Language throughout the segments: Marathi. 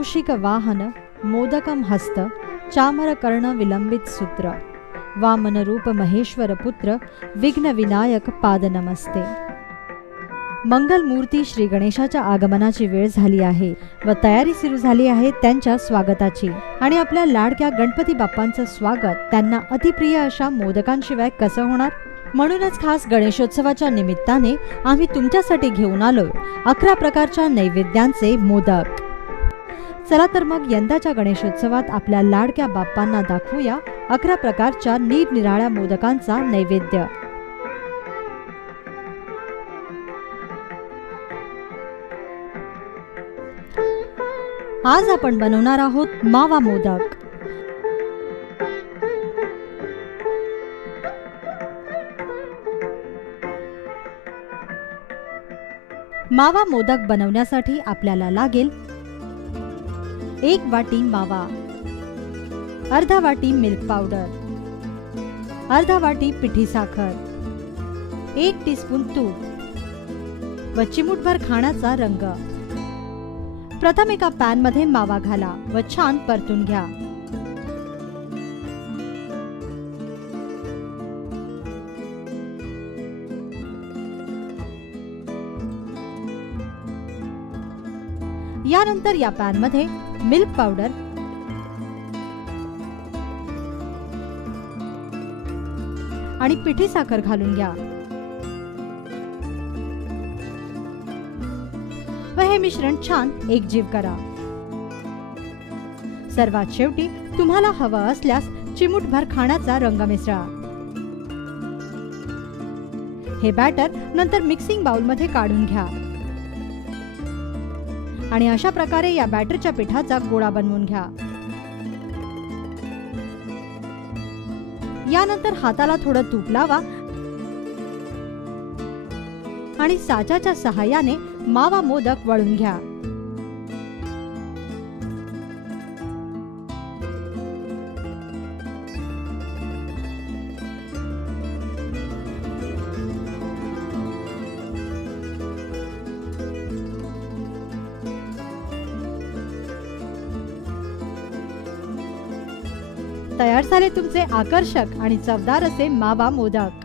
मूषिक वाहन मोदकम हस्त चामर कर्ण विलंबित सूत्र वामन रूप महेश्वर पुत्र विघ्न विनायक पाद नमस्ते। मंगल मूर्ती श्री गणेशाच्या आगमनाची वेळ झाली आहे व तयारी सुरू झाली आहे त्यांच्या स्वागताची। आणि आपल्या लाडक्या गणपती बाप्पांचं स्वागत त्यांना अतिप्रिय अशा मोदकांशिवाय कसं होणार। म्हणूनच खास गणेशोत्सवाच्या निमित्ताने आम्ही तुमच्यासाठी घेऊन आलोय 11 प्रकारच्या नैवेद्यांचे मोदक। चला तर मग यंदाच्या गणेशोत्सवात आपल्या लाडक्या बाप्पांना दाखवूया 11 प्रकारच्या निरनिराळ्या मोदकांचा नैवेद्य। आज आपण बनवणार आहोत मावा मोदक। मावा मोदक बनवण्यासाठी आपल्याला लागेल 1 वाटी मावा, अर्धा वाटी मिल्क पावडर, अर्धा वाटी पिठी साखर, 1 टीस्पून तूप व चिमूटभर खाण्याचा रंग। प्रथम एका पॅन मध्ये मावा घाला व छान परतून घ्या। यानंतर या पॅन मध्ये मिल्क पावडर आणि पिठी साखर घालून घ्या व हे मिश्रण छान एकजीव करा। सर्वात शेवटी तुम्हाला हवा असल्यास चिमूटभर खाण्याचा रंग मिसळा। हे बॅटर नंतर मिक्सिंग बाउल मध्ये काढून घ्या आणि अशा प्रकारे या बॅटरच्या पिठाचा गोळा बनवून घ्या। यानंतर हाताला थोडं तूप लावा आणि साच्याच्या सहाय्याने मावा मोदक वळून घ्या। तयार झाले तुमचे आकर्षक आणि चवदार असे मावा मोदक।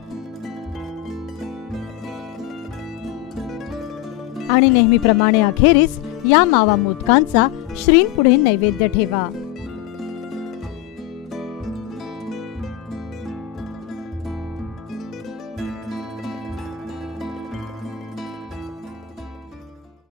आणि नेहमीप्रमाणे अखेरीस या मावा मोदकांचा श्रींपुढे नैवेद्य ठेवा।